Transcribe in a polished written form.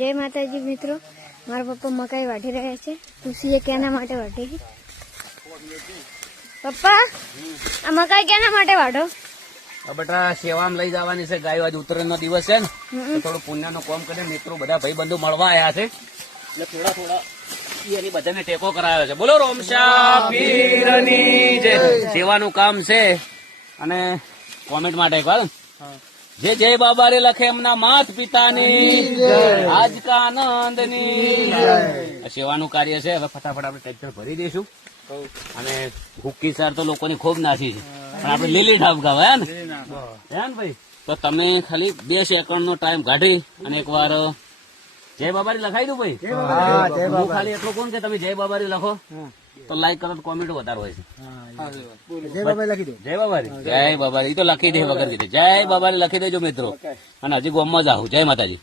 જય માતાજી મિત્રો, મારા પપ્પા મકાઈ વાઢી રહ્યા છે. ખુશી એ કેના માટે વાઢી? પપ્પા આ મકાઈ કેના માટે વાઢો? બેટા સેવામાં લઈ જવાની છે. ગાયો આજ ઉત્તરાયણ નો દિવસ છે ને, થોડું પુણ્ય નું કામ કરે. મિત્રો બધા ભાઈ બંધુ મળવા આવ્યા છે, એટલે થોડા એની બધાને ટેકો કરાયો છે. બોલો રોમશા પીરની જય. સેવાનું કામ છે. અને કોમેન્ટ માટે એક વાર જે જય બાબા રે લખે એમના માત પિતાની આજ કા આનંદની. સેવાનું કાર્ય છે. હવે ફટાફટ આપણે ટ્રેક્ટર ભરી દઈશું. અને હુક્કી સાર તો લોકોની ખૂબ નાસી છે, પણ આપણે લીલી ઢાબકા હે ને ભાઈ. તો તમે ખાલી 2 સેકન્ડ નો ટાઈમ કાઢી અને એકવાર જય બાબારી લખાઈ દઉં ભાઈ. હું ખાલી એટલું કોણ કે તમે જય બાબારી લખો તો લાઈક કરો, કોમેન્ટ વધારે હોય છે. જય બાબારી લખી દો. જય બાબારી, જય બાબારી તો લખી દે વગર કીધે. જય બાબારી લખી દેજો મિત્રો. અને હજી ગોમમાં જ આવું. જય માતાજી.